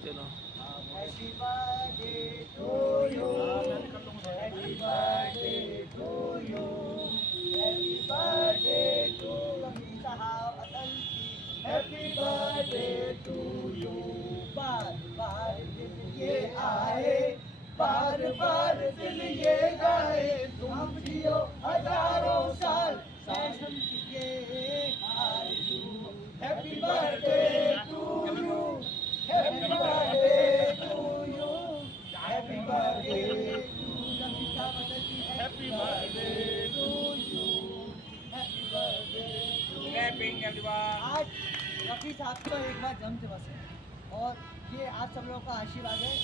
चलो happy birthday to you, happy birthday to you, happy birthday to Rafi साहब Atal ji, happy birthday to you. बार बार दिन ये आए, बार बार दिल ये गाए, तुम जियो हजारों साल, शासन किए आरज़ू। Happy birthday to you, happy birthday to you, happy birthday to Rafi साहब Atal ji, happy birthday to you, happy birthday to. आज रफी साहब का एक बार जन्मदिवस है और ये आप सब लोगों का आशीर्वाद है,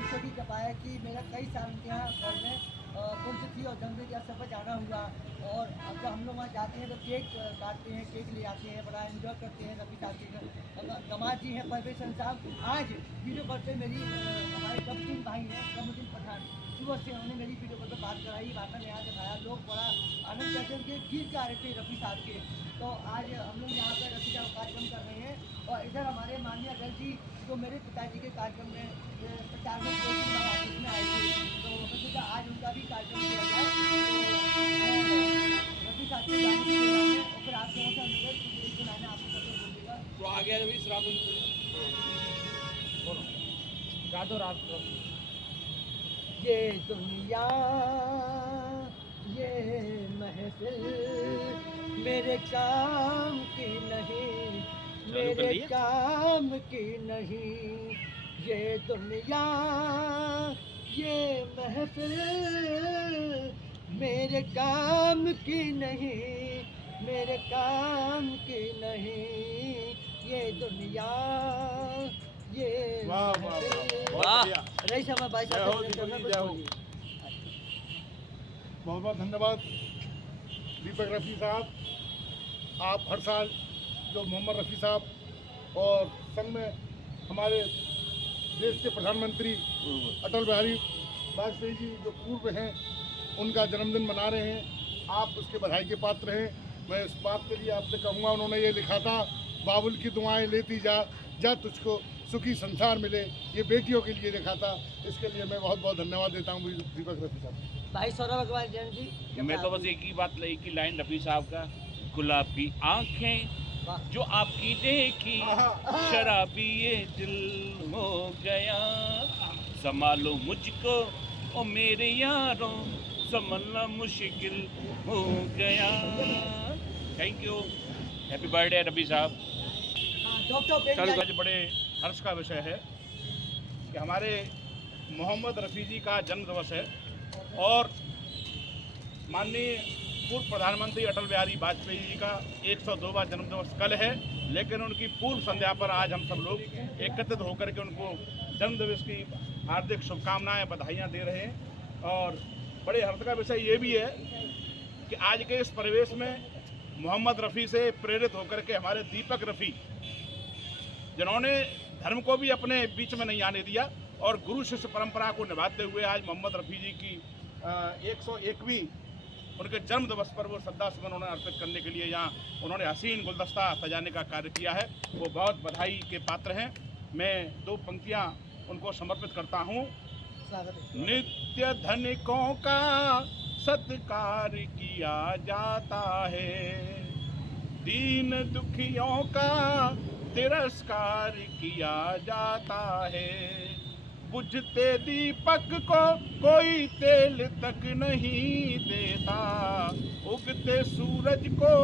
ईश्वर की कृपा है कि मेरा कई साल उनके यहाँ घर में पुण्य थी और जन्मदिन के अवसर पर जाना हुआ। और अब जब हम लोग वहाँ जाते हैं तो केक काटते हैं, केक ले आते हैं, बड़ा एंजॉय करते हैं। रफी साहब के दामाद जी हैं परवेश साहब, आज वीडियो कॉल पे मेरी हमारे कबुद्दीन भाई हैं, कबुद्दीन पठान, सुबह से उन्होंने मेरी वीडियो कॉल पर बात कराई, भाषण यहाँ दिखाया, लोग बड़ा आनंद करते हैं। उनके गीत गा रहे थे रफी साहब के। तो आज हम लोग यहाँ पर रफी साहब कार्यक्रम कर रहे हैं और इधर हमारे माननीय अटल जी जो मेरे पिताजी के कार्यक्रम में प्रचार में 2 दिन बाद ऑफिस में आए थे, तो मैं सोचा आज उनका भी कार्यक्रम किया जाए। तो रफी साहब के गाने की है और फिर आप लोगों से अनुरोध कि एक गाना आपको सबको बोलिएगा। तो आ गया अभी श्रावण बोलो गा दो रात को। ये दुनिया ये महफिल मेरे काम की नहीं, मेरे काम की नहीं। ये दुनिया ये महफिल मेरे काम की नहीं, मेरे काम की नहीं। ये दुनिया ये वाह वाह वाह, महफिल। बहुत बढ़िया। रही समय भाई जय हो, साहब दीपक जी, कुछ जय हो। बोलिए। बहुत बहुत धन्यवाद दीपक रफ़ी साहब। आप हर साल जो मोहम्मद रफ़ी साहब और संग में हमारे देश के प्रधानमंत्री अटल बिहारी वाजपेयी जी जो पूर्व हैं उनका जन्मदिन मना रहे हैं, आप उसके बधाई के पात्र हैं। मैं इस बात के लिए आपसे कहूँगा, उन्होंने ये लिखा था, बाबुल की दुआएं लेती जा, जा तुझको सुखी संसार मिले, ये बेटियों के लिए लिखा था। इसके लिए मैं बहुत बहुत धन्यवाद देता हूँ दीपक रफ़ी साहब। भाई सौरभ अग्रवाल जैन जी। मैं तो बस एक ही बात एक ही लाइन रफी साहब का, गुलाबी आंखें वाह। जो आपकी देखी, शराबी ये दिल हो गया, संभालो मुझको ओ मेरे यारों, संभलना मुश्किल हो गया। Thank you, happy birthday Rafi साहब। डॉक्टर कल आज बड़े हर्ष का विषय है कि हमारे मोहम्मद रफ़ी जी का जन्म दिवस है और माननीय पूर्व प्रधानमंत्री अटल बिहारी वाजपेयी जी का 102वां जन्म दिवस कल है, लेकिन उनकी पूर्व संध्या पर आज हम सब लोग एकत्रित होकर के उनको जन्म दिवस की हार्दिक शुभकामनाएं बधाइयां दे रहे हैं। और बड़े हर्ष का विषय ये भी है कि आज के इस परिवेश में मोहम्मद रफ़ी से प्रेरित होकर के हमारे दीपक रफ़ी, जिन्होंने धर्म को भी अपने बीच में नहीं आने दिया और गुरु शिष्य परंपरा को निभाते हुए आज मोहम्मद रफ़ी जी की 101वीं उनके जन्म दिवस पर वो श्रद्धा सुमन उन्हें अर्पित करने के लिए यहाँ उन्होंने हसीन गुलदस्ता सजाने का कार्य किया है। वो बहुत बधाई के पात्र हैं। मैं 2 पंक्तियाँ उनको समर्पित करता हूँ। नित्य धनिकों का सत्कार किया जाता है, दीन दुखियों का तिरस्कार किया जाता है, बुझते दीपक को कोई तेल तक नहीं देता, उगते सूरज को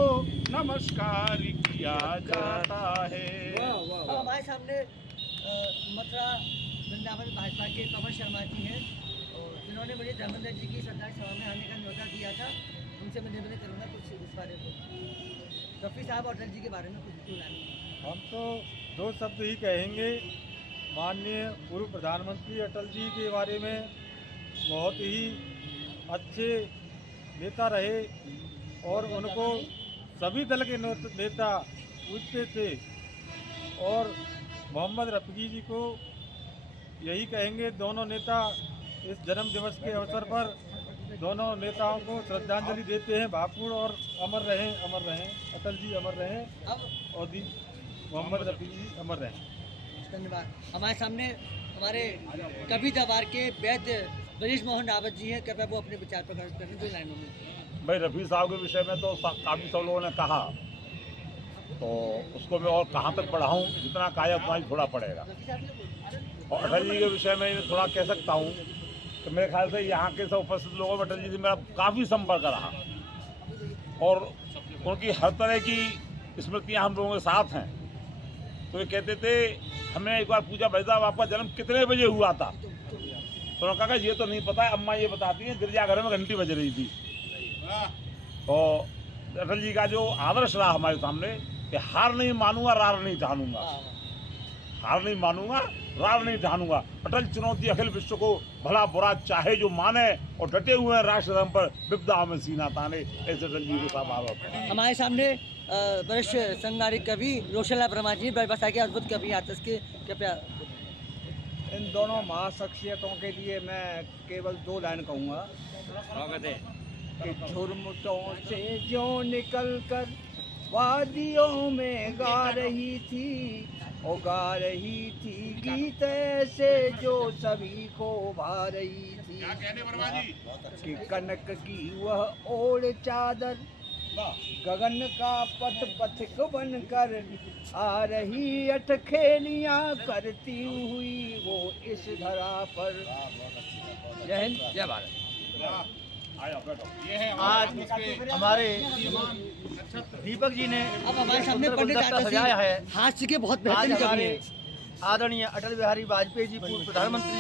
नमस्कार किया जाता है। अब हमारे सामने मथुरा वृंदावन भाजपा के पवन शर्मा जी हैं और जिन्होंने मुझे धर्मेंद्र जी की सरदार सभा में आने का न्योता दिया था। उनसे मैं निवेदन करूँगा कुछ इस बारे में, रफ़ी साहब और अटल जी के बारे में कुछ बोलना। हम तो 2 शब्द ही कहेंगे। माननीय पूर्व प्रधानमंत्री अटल जी के बारे में बहुत ही अच्छे नेता रहे और उनको सभी दल के नेता पूछते थे। और मोहम्मद रफ़ी जी को यही कहेंगे, दोनों नेता इस जन्म दिवस के अवसर पर दोनों नेताओं को श्रद्धांजलि देते हैं भावपूर्ण, और अमर रहें अटल जी, अमर रहें और मोहम्मद रफ़ी जी अमर रहें। धन्यवाद। हमारे सामने हमारे कवि दरबार के वैद्य ब्रजेश मोहन रावत जी हैं, कृपया वो अपने विचार प्रकट करें 2 लाइनों में। भाई रफ़ी साहब के विषय में तो काफ़ी सब लोगों ने कहा, तो उसको मैं और कहाँ तक बढ़ाऊँ, जितना कहा उतना ही थोड़ा पड़ेगा। और अटल जी के विषय में मैं थोड़ा कह सकता हूँ कि मेरे ख्याल से यहाँ के सब उपस्थित लोगों में अटल जी से मेरा काफ़ी संपर्क रहा और उनकी हर तरह की स्मृतियाँ हम लोगों के साथ हैं। तो ये कहते थे, हमने एक बार पूछा भाई साहब आपका जन्म कितने बजे हुआ था, तो उन्होंने कहा ये तो नहीं पता है, अम्मा ये बताती हैं गिरजाघर में घंटी बज रही थी। तो अटल जी का जो आदर्श रहा हमारे सामने कि हार नहीं मानूंगा, रार नहीं ठानूंगा, हार नहीं मानूंगा, रार नहीं ठानूंगा। अटल चुनौती अखिल विश्व को भला बुरा चाहे जो माने, और डटे हुए हैं राष्ट्र धर्म पर विपदा में सीना ताने, ऐसे अटल जी को साहब। हमारे सामने वरिष्ठ संगारिक कवि रोशनलाल वर्मा जी, बरबसा के अद्भुत कवि आतस के, कृपया। इन दोनों महाशख्सियतों के लिए मैं केवल 2 लाइन कहूँगा कि झुरमुटों से जो निकल कर वादियों में गा रही थी, वो गा रही थी गीत ऐसे जो सभी को भा रही थी, कि कनक की वह ओढ़ चादर गगन का पथ पथिक बनकर आ रही, अटखेलियाँ करती हुई वो इस धरा पर। जय हिंद, जय भारत। आज हमारे दीपक जी ने अब हमारे सामने सुंदर पंडित गुलदस्ता आतस सजाया है। जी हास्य के बहुत आज बेहतरीन कवि हमारे हैं। आदरणीय अटल बिहारी वाजपेयी जी, पूर्व प्रधानमंत्री जी,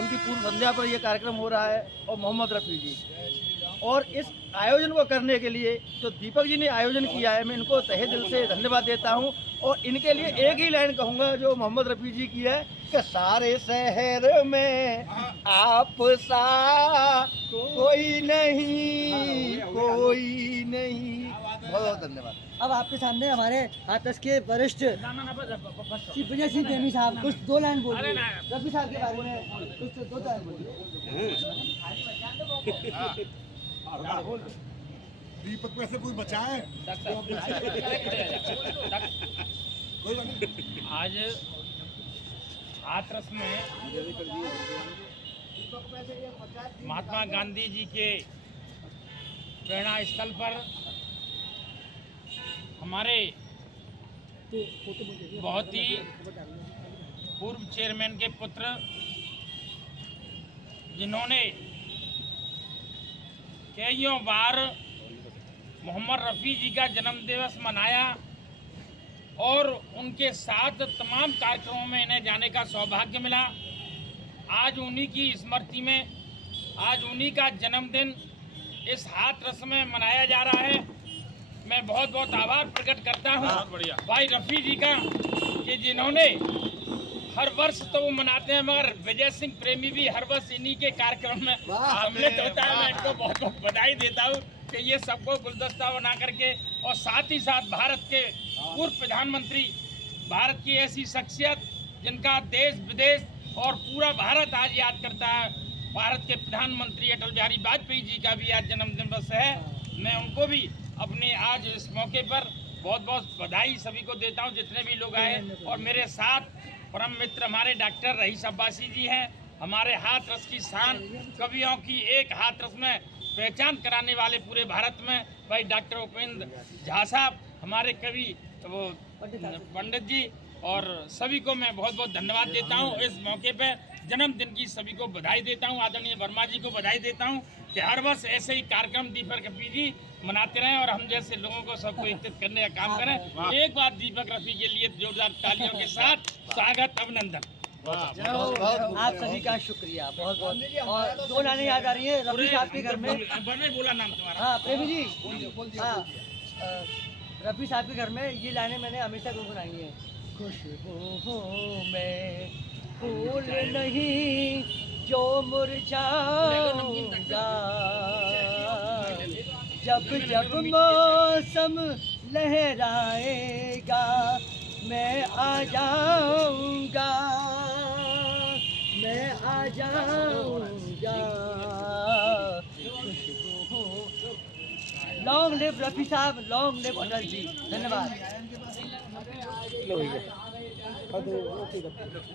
उनकी पूर्व संध्या पर यह कार्यक्रम हो रहा है, और मोहम्मद रफ़ी जी। और इस आयोजन को करने के लिए जो दीपक जी ने आयोजन किया है, मैं इनको तहे दिल से धन्यवाद देता हूं। और इनके लिए एक ही लाइन कहूंगा जो मोहम्मद रफ़ी जी की है कि सारे शहर में आप सा कोई नहीं, कोई नहीं। बहुत बहुत धन्यवाद। अब आपके सामने हमारे हाथरस के वरिष्ठ श्री विजय सिंह प्रेमी साहब कुछ 2 लाइन बोलिए रफी साहब के बारे में, कुछ 2 लाइन बोलिए। दीपक में से कोई बचा है? आज हाथरस में महात्मा गांधी जी के प्रेरणा स्थल पर हमारे बहुत ही पूर्व चेयरमैन के पुत्र, जिन्होंने कईयों बार मोहम्मद रफ़ी जी का जन्म दिवस मनाया और उनके साथ तमाम कार्यक्रमों में इन्हें जाने का सौभाग्य मिला। आज उन्हीं की स्मृति में, आज उन्हीं का जन्मदिन इस हाथरस में मनाया जा रहा है। मैं बहुत बहुत आभार प्रकट करता हूँ भाई रफ़ी जी का, कि जिन्होंने हर वर्ष तो वो मनाते हैं, मगर विजय सिंह प्रेमी भी हर वर्ष इन्हीं के कार्यक्रम में सम्मिलित होता है। मैं इनको बहुत बहुत बधाई देता हूँ कि ये सबको गुलदस्ता बना करके, और साथ ही साथ भारत के पूर्व प्रधानमंत्री, भारत की ऐसी शख्सियत जिनका देश विदेश और पूरा भारत आज याद करता है, भारत के प्रधानमंत्री अटल बिहारी वाजपेयी जी का भी आज जन्मदिन दिवस है। मैं उनको भी अपने आज इस मौके पर बहुत बहुत बधाई सभी को देता हूँ, जितने भी लोग आए। और मेरे साथ परम मित्र हमारे डॉक्टर रईस अब्बासी जी हैं, हमारे हाथरस की शान, कवियों की एक हाथरस में पहचान कराने वाले पूरे भारत में भाई डॉक्टर उपेंद्र झा साहब, हमारे कवि वो पंडित जी, और सभी को मैं बहुत बहुत धन्यवाद देता हूँ। इस मौके पे जन्मदिन की सभी को बधाई देता हूँ। आदरणीय वर्मा जी को बधाई देता हूँ कि हर वर्ष ऐसे ही कार्यक्रम दीपक रफ़ी जी मनाते रहें और हम जैसे लोगों को सबको एकत्रित करने का काम करें। एक बार दीपक रफ़ी के लिए जोरदार तालियों के साथ स्वागत, अभिनंदन। आप सभी का शुक्रिया बहुत बहुत। और 2 लाइनें याद आ रही है रफ़ी साहब के घर में। बोला नाम तुम्हारा? हाँ प्रेमी जी, हाँ रफ़ी साहब के घर में ये लाइनें मैंने हमेशा गुनगुनाई हैं। खुशबू में फूल नहीं जो मुरझाऊंगा, जब जब मौसम लहराएगा मैं आ जाऊंगा, मैं आ जाऊंगा। लॉन्ग लिव रफ़ी साहब, लॉन्ग लिव अटल जी। धन्यवाद। कर दो, ओके कर दो।